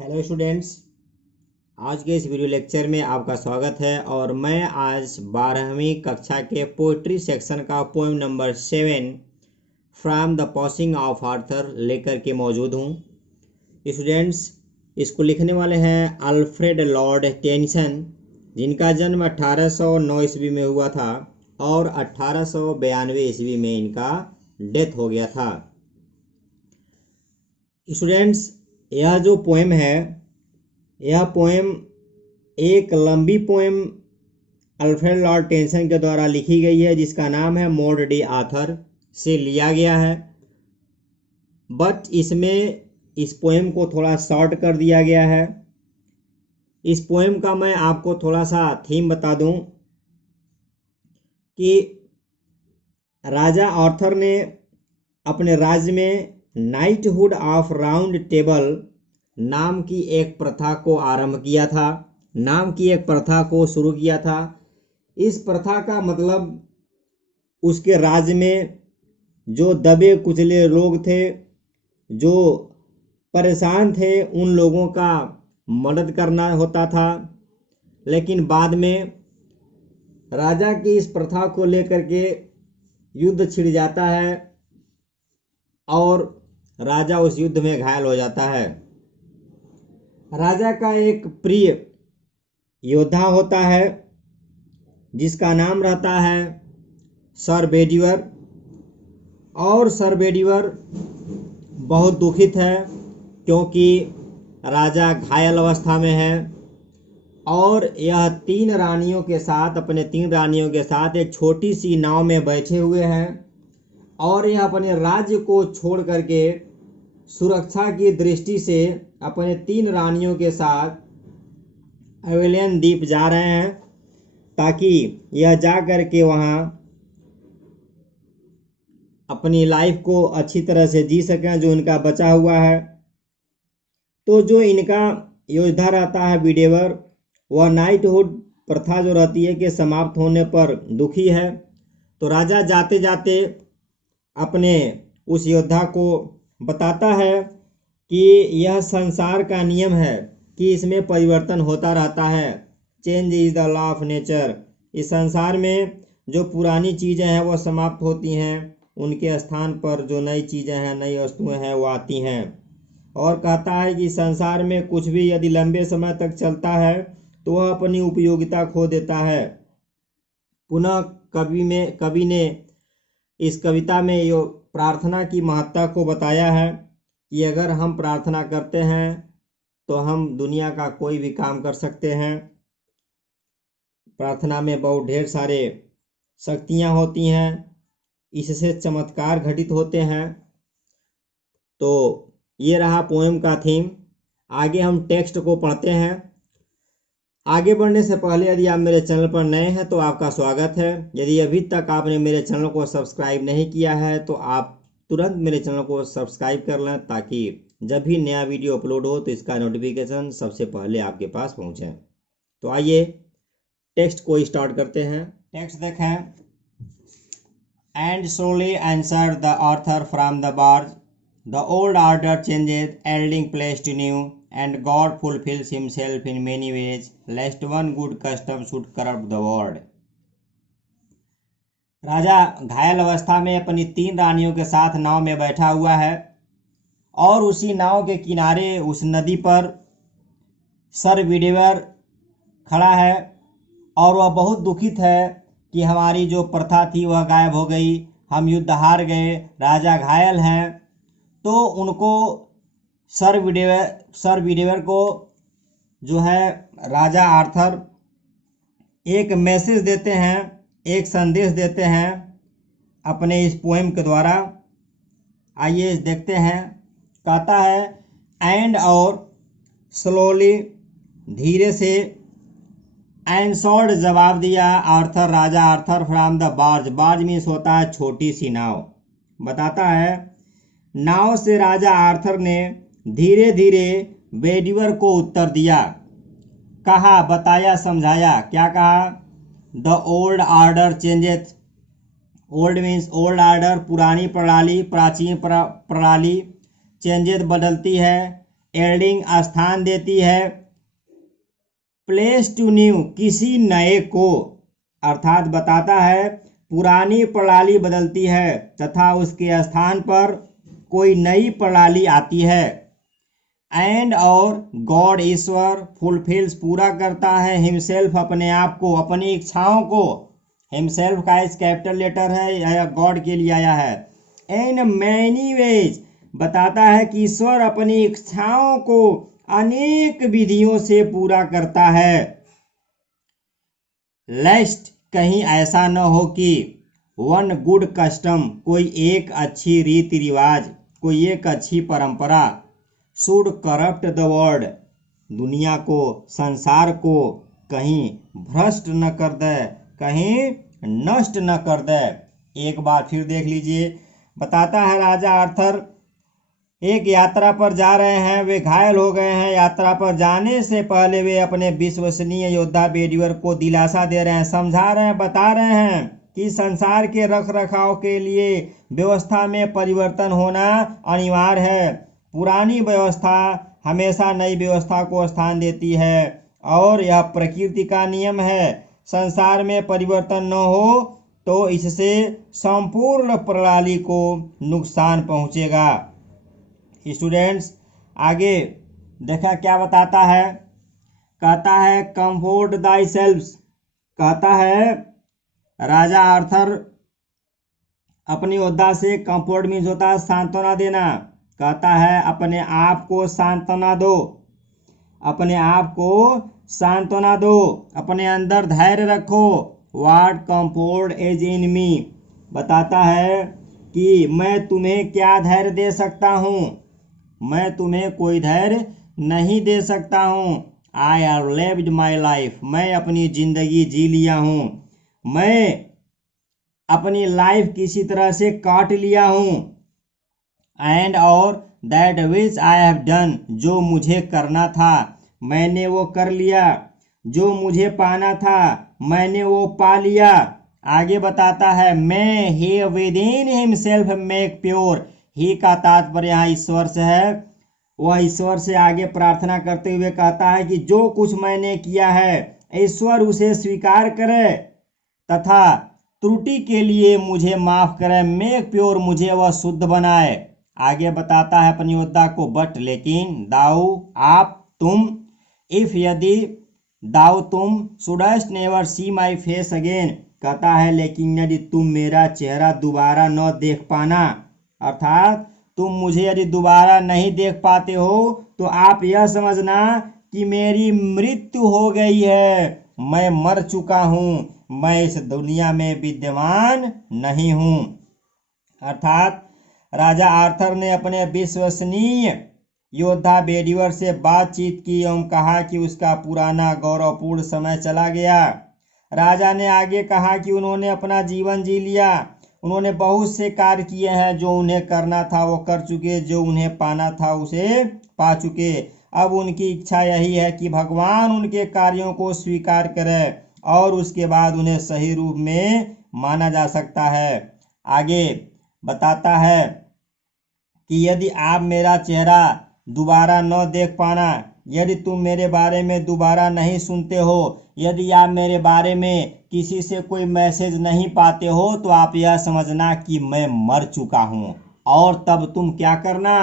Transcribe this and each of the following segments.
Hello students, आज के इस वीडियो लेक्चर में आपका स्वागत है। और मैं आज 12वीं कक्षा के पोइट्री सेक्शन का poem number 7 from the passing of Arthur लेकर के मौजूद हूँ। स्टूडेंट्स, इसको लिखने वाले हैं अल्फ्रेड लॉर्ड टेनिसन, जिनका जन्म 1809 ईस्वी में हुआ था और 1892 ईस्वी में इनका डेथ हो गया था। स्टूडेंट्स, यह जो पोएम है, यह पोएम एक लंबी पोएम अल्फ्रेड लॉर्ड टेनिसन के द्वारा लिखी गई है, जिसका नाम है मॉड डी आर्थर से लिया गया है। बट इसमें इस पोएम को थोड़ा शॉर्ट कर दिया गया है। इस पोएम का मैं आपको थोड़ा सा थीम बता दूं कि राजा आर्थर ने अपने राज्य में नाइटहुड ऑफ राउंड टेबल नाम की एक प्रथा को आरंभ किया था, नाम की एक प्रथा को शुरू किया था। इस प्रथा का मतलब उसके राज्य में जो दबे कुचले लोग थे, जो परेशान थे, उन लोगों का मदद करना होता था। लेकिन बाद में राजा की इस प्रथा को लेकर के युद्ध छिड़ जाता है और राजा उस युद्ध में घायल हो जाता है। राजा का एक प्रिय योद्धा होता है जिसका नाम रहता है सर बेडीवर, और सर बेडीवर बहुत दुखित है क्योंकि राजा घायल अवस्था में है और यह तीन रानियों के साथ एक छोटी सी नाव में बैठे हुए हैं और यह अपने राज्य को छोड़ करके सुरक्षा की दृष्टि से अपने तीन रानियों के साथ एवेलियन द्वीप जा रहे हैं, ताकि यह जा करके वहाँ अपनी लाइफ को अच्छी तरह से जी सकें जो इनका बचा हुआ है। तो जो इनका योद्धा रहता है बेडीवर, वह नाइटहुड प्रथा जो रहती है कि समाप्त होने पर दुखी है। तो राजा जाते जाते अपने उस योद्धा को बताता है कि यह संसार का नियम है कि इसमें परिवर्तन होता रहता है। Change is the law of nature. इस संसार में जो पुरानी चीज़ें हैं वो समाप्त होती हैं, उनके स्थान पर जो नई चीज़ें हैं, नई वस्तुएं हैं वो आती हैं। और कहता है कि संसार में कुछ भी यदि लंबे समय तक चलता है तो वह अपनी उपयोगिता खो देता है। पुनः कवि ने इस कविता में यो प्रार्थना की महत्ता को बताया है कि अगर हम प्रार्थना करते हैं तो हम दुनिया का कोई भी काम कर सकते हैं। प्रार्थना में बहुत ढेर सारे शक्तियाँ होती हैं, इससे चमत्कार घटित होते हैं। तो ये रहा पोएम का थीम। आगे हम टेक्स्ट को पढ़ते हैं। आगे बढ़ने से पहले यदि आप मेरे चैनल पर नए हैं तो आपका स्वागत है। यदि अभी तक आपने मेरे चैनल को सब्सक्राइब नहीं किया है तो आप तुरंत मेरे चैनल को सब्सक्राइब कर लें, ताकि जब भी नया वीडियो अपलोड हो तो इसका नोटिफिकेशन सबसे पहले आपके पास पहुंचे। तो आइए टेक्स्ट को स्टार्ट करते हैं। टेक्स्ट देखें। And slowly answered the author from the barge, the old order changes, adding place to new, and God fulfills himself in many ways, lest one good custom should corrupt the world. राजा घायल अवस्था में अपनी तीन रानियों के साथ नाव में बैठा हुआ है और उसी नाव के किनारे उस नदी पर सर बेडीवर खड़ा है और वह बहुत दुखित है कि हमारी जो प्रथा थी वह गायब हो गई, हम युद्ध हार गए, राजा घायल हैं। तो उनको सर बेडीवर को जो है राजा आर्थर एक मैसेज देते हैं, एक संदेश देते हैं अपने इस पोएम के द्वारा। आइए देखते हैं। कहता है एंड और स्लोली, धीरे से, एंसर्ड जवाब दिया Arthur, Raja Arthur from the barge. Barge means होता है छोटी सी नाव। बताता है नाव से राजा आर्थर ने धीरे धीरे बेडीवर को उत्तर दिया, कहा, बताया, समझाया। क्या कहा? The old order changeth. Old means old order, पुरानी प्रणाली, प्राचीन प्रणाली। चेंजेथ बदलती है, एल्डिंग स्थान देती है, प्लेस टू न्यू किसी नए को, अर्थात बताता है पुरानी प्रणाली बदलती है तथा उसके स्थान पर कोई नई प्रणाली आती है। एंड और गॉड ईश्वर फुलफिल्स पूरा करता है, हिमसेल्फ अपने आप को, अपनी इच्छाओं को, हिमसेल्फ का इस कैपिटल लेटर है, यह गॉड के लिए आया है। इन मैनी वेज बताता है कि ईश्वर अपनी इच्छाओं को अनेक विधियों से पूरा करता है। लेस्ट कहीं ऐसा न हो कि वन गुड कस्टम कोई एक अच्छी रीति रिवाज, कोई एक अच्छी परंपरा, शुड करप्ट द वर्ल्ड दुनिया को, संसार को कहीं भ्रष्ट न कर दे, कहीं नष्ट न कर दे। एक बार फिर देख लीजिए, बताता है राजा आर्थर एक यात्रा पर जा रहे हैं, वे घायल हो गए हैं। यात्रा पर जाने से पहले वे अपने विश्वसनीय योद्धा बेडीवर को दिलासा दे रहे हैं, समझा रहे हैं, बता रहे हैं कि संसार के रख रखाव के लिए व्यवस्था में परिवर्तन होना अनिवार्य है। पुरानी व्यवस्था हमेशा नई व्यवस्था को स्थान देती है और यह प्रकृति का नियम है। संसार में परिवर्तन न हो तो इससे संपूर्ण प्रणाली को नुकसान पहुंचेगा। स्टूडेंट्स आगे देखा क्या बताता है, कहता है कंफोर्ट दाई सेल्फ, कहता है राजा आर्थर अपनी योद्धा से, कंफोर्ट मीन्स होता है सांत्वना देना, कहता है अपने आप को सांत्वना दो, अपने आप को सांत्वना दो, अपने अंदर धैर्य रखो। व्हाट कंफोर्ट इज इन मी, बताता है कि मैं तुम्हें क्या धैर्य दे सकता हूँ, मैं तुम्हें कोई धैर्य नहीं दे सकता हूँ। I have lived my life, मैं अपनी जिंदगी जी लिया हूँ, मैं अपनी लाइफ किसी तरह से काट लिया हूँ। एंड और that which I have done, जो मुझे करना था मैंने वो कर लिया, जो मुझे पाना था मैंने वो पा लिया। आगे बताता है मैं he within himself make pure, he का तात्पर्य यहाँ ईश्वर से है। वह ईश्वर से आगे प्रार्थना करते हुए कहता है कि जो कुछ मैंने किया है ईश्वर उसे स्वीकार करे तथा त्रुटि के लिए मुझे माफ करे, मेक प्योर मुझे वह शुद्ध बनाए। आगे बताता है अपनी योद्धा को, बट लेकिन, दाऊ आप, तुम, इफ यदि, दाऊ तुम, shouldst never see my face again, कहता है लेकिन यदि तुम मेरा चेहरा दोबारा न देख पाना, अर्थात तुम मुझे यदि दोबारा नहीं देख पाते हो तो आप यह समझना कि मेरी मृत्यु हो गई है, मैं मर चुका हूँ, मैं इस दुनिया में विद्यमान नहीं हूँ। अर्थात राजा आर्थर ने अपने विश्वसनीय योद्धा बेडीवर से बातचीत की एवं कहा कि उसका पुराना गौरवपूर्ण समय चला गया। राजा ने आगे कहा कि उन्होंने अपना जीवन जी लिया, उन्होंने बहुत से कार्य किए हैं, जो उन्हें करना था वो कर चुके, जो उन्हें पाना था उसे पा चुके। अब उनकी इच्छा यही है कि भगवान उनके कार्यों को स्वीकार करे और उसके बाद उन्हें सही रूप में माना जा सकता है। आगे बताता है कि यदि आप मेरा चेहरा दोबारा न देख पाना, यदि तुम मेरे बारे में दोबारा नहीं सुनते हो, यदि आप मेरे बारे में किसी से कोई मैसेज नहीं पाते हो तो आप यह समझना कि मैं मर चुका हूँ। और तब तुम क्या करना,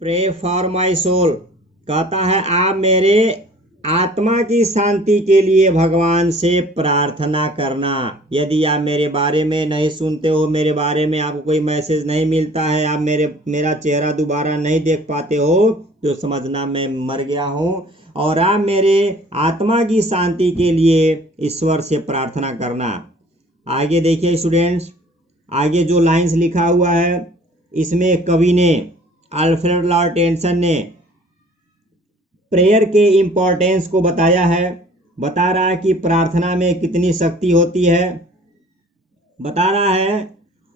प्रे फॉर माई सोल, कहता है आप मेरे आत्मा की शांति के लिए भगवान से प्रार्थना करना। यदि आप मेरे बारे में नहीं सुनते हो, मेरे बारे में आपको कोई मैसेज नहीं मिलता है, आप मेरा चेहरा दोबारा नहीं देख पाते हो तो समझना मैं मर गया हूँ। और आप मेरे आत्मा की शांति के लिए ईश्वर से प्रार्थना करना। आगे देखिए स्टूडेंट्स, आगे जो लाइंस लिखा हुआ है इसमें कवि ने, अल्फ्रेड लॉर्ड टेंसन ने प्रेयर के इम्पोर्टेंस को बताया है, बता रहा है कि प्रार्थना में कितनी शक्ति होती है। बता रहा है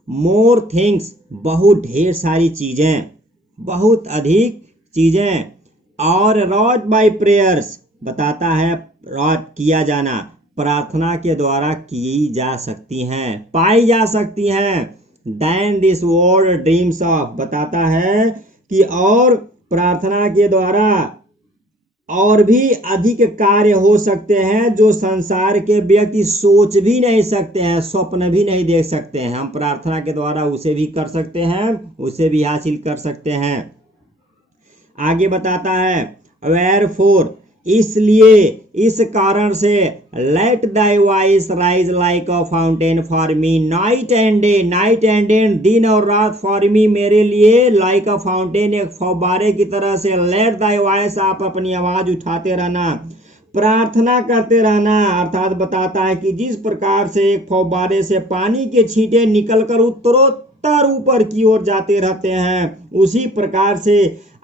मोर थिंग्स, बहुत ढेर सारी चीज़ें, बहुत अधिक चीज़ें, और रॉट बाय प्रेयर्स, बताता है रॉट किया जाना, प्रार्थना के द्वारा की जा सकती हैं, पाई जा सकती हैं। Then this world dreams of, बताता है कि और प्रार्थना के द्वारा और भी अधिक कार्य हो सकते हैं जो संसार के व्यक्ति सोच भी नहीं सकते हैं, स्वप्न भी नहीं देख सकते हैं। हम प्रार्थना के द्वारा उसे भी कर सकते हैं, उसे भी हासिल कर सकते हैं। आगे बताता है वेयरफॉर, इसलिए इस कारण से let thy voice rise like a fountain for me night and day, night and day, दिन और रात, फॉर मी, मेरे लिए, लाइक अ फाउंटेन, एक फव्वारे की तरह से। लेट दाई वॉइस, आप अपनी आवाज उठाते रहना, प्रार्थना करते रहना। अर्थात बताता है कि जिस प्रकार से एक फव्वारे से पानी के छींटे निकलकर उत्तरोत्तर ऊपर की ओर जाते रहते हैं, उसी प्रकार से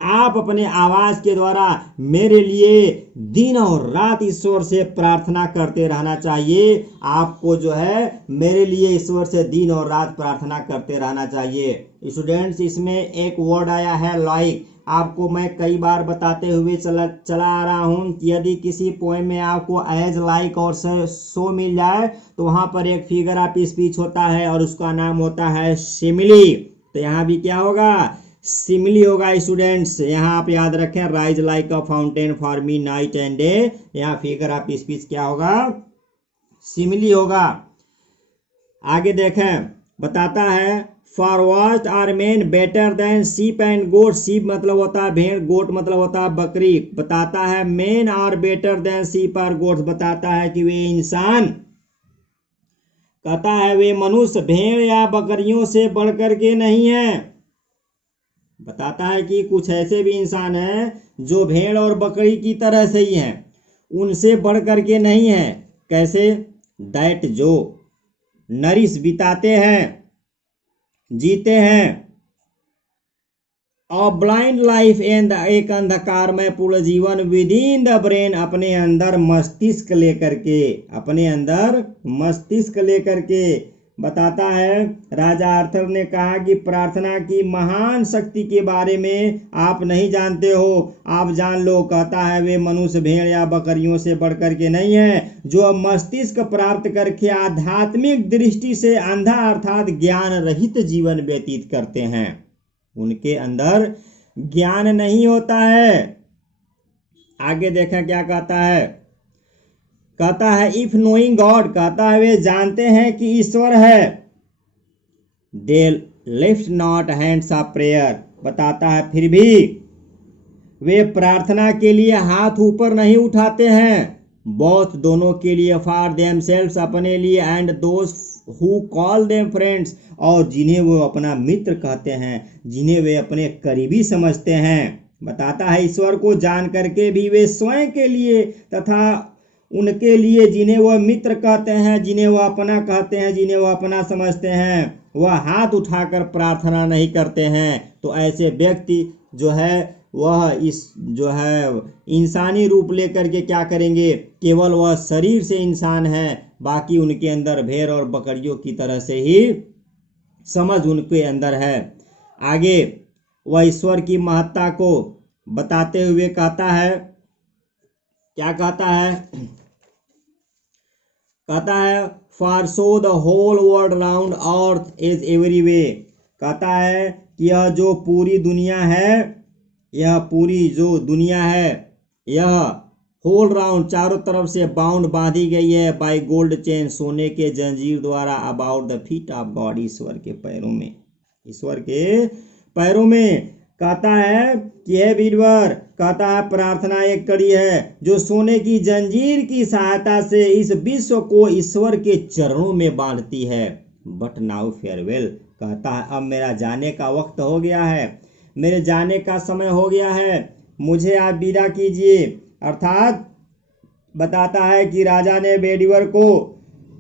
आप अपने आवाज के द्वारा मेरे लिए दिन और रात ईश्वर से प्रार्थना करते रहना चाहिए। आपको जो है मेरे लिए ईश्वर से दिन और रात प्रार्थना करते रहना चाहिए। स्टूडेंट्स, इसमें एक वर्ड आया है लाइक। आपको मैं कई बार बताते हुए चला आ रहा हूं कि यदि किसी पोएम में आपको एज, लाइक और सो मिल जाए तो वहां पर एक फिगर ऑफ स्पीच होता है और उसका नाम होता है सिमिली। तो यहाँ भी क्या होगा, सिमिली होगा। स्टूडेंट्स, यहाँ आप याद रखें, rise like a fountain for me night and day, यहाँ फिगर ऑफ स्पीच क्या होगा, सिमिली होगा। आगे देखें, बताता है for what are men better than sheep and goat, sheep मतलब होता है भेड़, गोट मतलब होता है बकरी। बताता है men are better than sheep और गोट, बताता है कि वे इंसान, कहता है वे मनुष्य भेड़ या बकरियों से बढ़कर के नहीं है। बताता है कि कुछ ऐसे भी इंसान हैं जो भेड़ और बकरी की तरह से ही हैं, उनसे बढ़ करके नहीं है। कैसे, दैट, जो नरिश बिताते हैं, जीते हैं, अ ब्लाइंड लाइफ एंड, एक अंधकारमय पूर्ण जीवन, विद इन द ब्रेन, अपने अंदर मस्तिष्क लेकर के, अपने अंदर मस्तिष्क लेकर के। बताता है राजा आर्थर ने कहा कि प्रार्थना की महान शक्ति के बारे में आप नहीं जानते हो, आप जान लो। कहता है वे मनुष्य भेड़ या बकरियों से बढ़कर के नहीं है, जो मस्तिष्क प्राप्त करके आध्यात्मिक दृष्टि से अंधा अर्थात ज्ञान रहित जीवन व्यतीत करते हैं। उनके अंदर ज्ञान नहीं होता है। आगे देखा क्या कहता है, कहता है इफ नोइंग गॉड, कहता है वे जानते हैं कि ईश्वर है, they lift not hands of prayer, बताता है फिर भी वे प्रार्थना के लिए हाथ ऊपर नहीं उठाते हैं। बोथ, दोनों के लिए, फॉर देमसेल्व्स, अपने लिए, and those who call them friends, और जिन्हें वो अपना मित्र कहते हैं, जिन्हें वे अपने करीबी समझते हैं। बताता है ईश्वर को जान करके भी वे स्वयं के लिए तथा उनके लिए जिन्हें वह मित्र कहते हैं, जिन्हें वह अपना कहते हैं, जिन्हें वह अपना समझते हैं, वह हाथ उठाकर प्रार्थना नहीं करते हैं। तो ऐसे व्यक्ति जो है वह इस जो है इंसानी रूप लेकर के क्या करेंगे, केवल वह शरीर से इंसान है, बाकी उनके अंदर भेड़ और बकरियों की तरह से ही समझ उनके अंदर है। आगे वह ईश्वर की महत्ता को बताते हुए कहता है, क्या कहता है, कहता है for so the whole world round earth is every way, कहता है कि यह जो पूरी दुनिया है, यह पूरी जो दुनिया है, यह होल राउंड चारों तरफ से बाउंड बांधी गई है, बाय गोल्ड चेन, सोने के जंजीर द्वारा, about the feet of God, ईश्वर के पैरों में, ईश्वर के पैरों में। कहता है कि हे वीरवर, कहता है प्रार्थना एक कड़ी है जो सोने की जंजीर की सहायता से इस विश्व को ईश्वर के चरणों में बांधती है। बट नाउ फेयरवेल, कहता है अब मेरा जाने का वक्त हो गया है, मेरे जाने का समय हो गया है, मुझे आप विदा कीजिए। अर्थात बताता है कि राजा ने बेडीवर को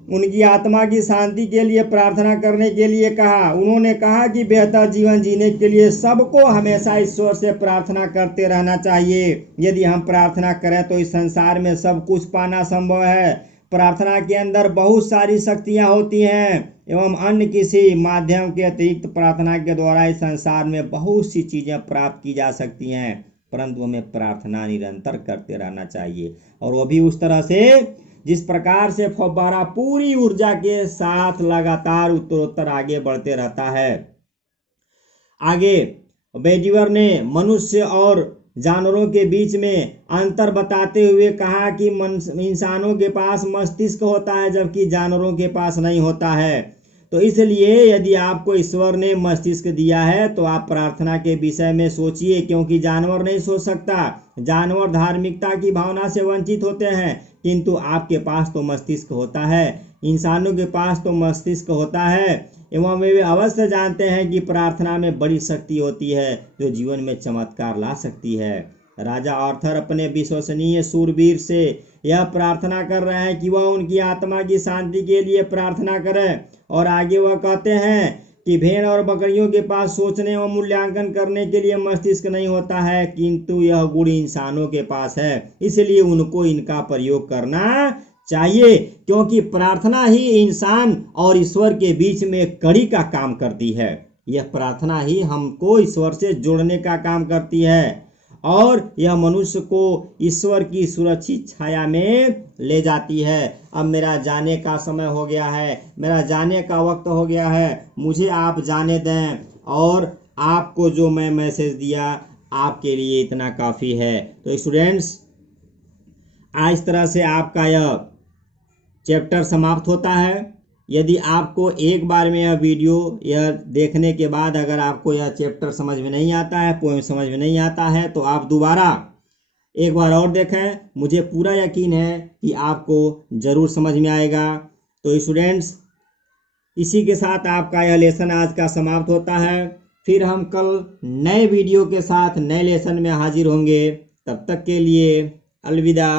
उनकी आत्मा की शांति के लिए प्रार्थना करने के लिए कहा। उन्होंने कहा कि बेहतर जीवन जीने के लिए सबको हमेशा ईश्वर से प्रार्थना करते रहना चाहिए। यदि हम प्रार्थना करें तो इस संसार में सब कुछ पाना संभव है। प्रार्थना के अंदर बहुत सारी शक्तियां होती हैं एवं अन्य किसी माध्यम के अतिरिक्त प्रार्थना के द्वारा इस संसार में बहुत सी चीजें प्राप्त की जा सकती हैं, परंतु हमें प्रार्थना निरंतर करते रहना चाहिए, और वो भी उस तरह से जिस प्रकार से फव्वारा पूरी ऊर्जा के साथ लगातार उत्तरोत्तर आगे बढ़ते रहता है। आगे बेडीवर ने मनुष्य और जानवरों के बीच में अंतर बताते हुए कहा कि इंसानों के पास मस्तिष्क होता है जबकि जानवरों के पास नहीं होता है। तो इसलिए यदि आपको ईश्वर ने मस्तिष्क दिया है तो आप प्रार्थना के विषय में सोचिए, क्योंकि जानवर नहीं सोच सकता। जानवर धार्मिकता की भावना से वंचित होते हैं, किंतु आपके पास तो मस्तिष्क होता है, इंसानों के पास तो मस्तिष्क होता है। एवं वे अवश्य जानते हैं कि प्रार्थना में बड़ी शक्ति होती है जो जीवन में चमत्कार ला सकती है। राजा आर्थर अपने विश्वसनीय शूरवीर से यह प्रार्थना कर रहे हैं कि वह उनकी आत्मा की शांति के लिए प्रार्थना करें। और आगे वह कहते हैं कि भेड़ और बकरियों के पास सोचने और मूल्यांकन करने के लिए मस्तिष्क नहीं होता है, किंतु यह गुण इंसानों के पास है, इसलिए उनको इनका प्रयोग करना चाहिए, क्योंकि प्रार्थना ही इंसान और ईश्वर के बीच में कड़ी का काम करती है। यह प्रार्थना ही हमको ईश्वर से जोड़ने का काम करती है और यह मनुष्य को ईश्वर की सुरक्षित छाया में ले जाती है। अब मेरा जाने का समय हो गया है, मेरा जाने का वक्त हो गया है, मुझे आप जाने दें। और आपको जो मैं मैसेज दिया आपके लिए इतना काफ़ी है। तो स्टूडेंट्स, आज तरह से आपका यह चैप्टर समाप्त होता है। यदि आपको एक बार में यह वीडियो यह देखने के बाद अगर आपको यह चैप्टर समझ में नहीं आता है, पोएम समझ में नहीं आता है, तो आप दोबारा एक बार और देखें। मुझे पूरा यकीन है कि आपको ज़रूर समझ में आएगा। तो स्टूडेंट्स, इसी के साथ आपका यह लेसन आज का समाप्त होता है। फिर हम कल नए वीडियो के साथ नए लेसन में हाजिर होंगे। तब तक के लिए अलविदा।